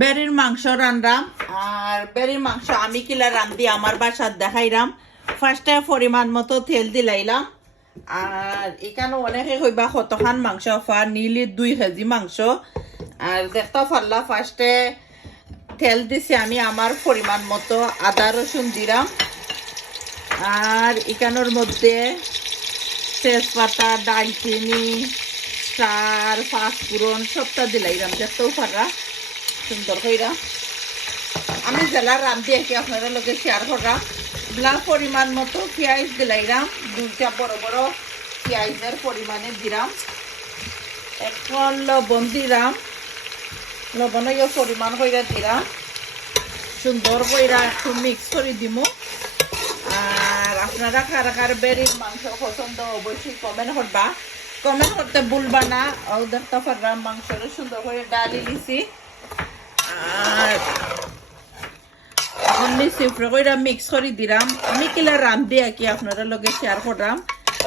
বেরির মাংস রান্নাম। আর বেরির মাংস আমি কিলা রান্ধি আমার বাসার দেখাইলাম। ফার্স্টে পরিমাণ মতো তেল দিলাইলাম। আর এখানে অনেকে কইবা কতখান মাংস নিলি 2 কেজি মাংস। আর দেখতে পারলা ফার্স্টে তেল দিছি আমি আমার পরিমাণ মতো আদা রসুন দিলাম। আর এখানোর মধ্যে তেজপাতা, ডালচিনি, স্টার, পাঁচফোড়ন সবটা দিলাইলাম। দেখতেও পারা সুন্দর কইরা আমি জেলা রান্ধি কি আপনারা লোকে শেয়ার করলাম। ব্লা পরিমাণ মতো পেঁয়াজ দিলাইলাম, 2টা বড় বড় পেঁয়াজের পরিমাণে দিলাম। এখন লবণ দিলাম, লবণ পরিমাণ কইরা দিলাম। সুন্দর কইরা একটু মিক্স করে দিব। আর আপনারা কারা কার বেরির মাংস পছন্দ অবশ্যই কমেন্ট করবা। কমেন্ট করতে ভুলবা না। ও দেখতে পারলাম মাংসটা সুন্দর করে ডালি দিছি। আর এখন সিফ্রে কইরা মিক্স করে দিলাম। আমি কিলা রান্ধি কি আপনারা লগে শেয়ার করলাম।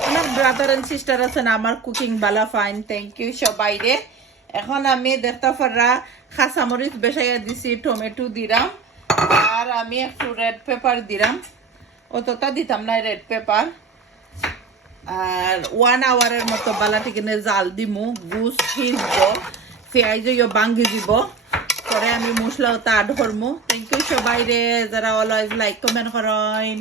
আমার ব্রাদার এন্ড সিস্টার আছেন আমার cooking Bala fine, thank you সবাই রে। এখন আমি দেখতে পারা কাঁচামরিচ বেসাইয়া দিছি, টমেটো দিলাম। আর আমি একটু রেড পেপার দিলাম, অতটা দিতাম না রেড পেপার। আর 1 আওয়ারের মতো বালা টিকেনে জাল দিমু, গুস ভিজব, পেঁয়াজ বাঙ্গি দিব। পরে আমি মশলা ওটা আড করবো। থ্যাংক ইউ সবাই রে যারা অলওয়েজ লাইক কমেন্ট করেন।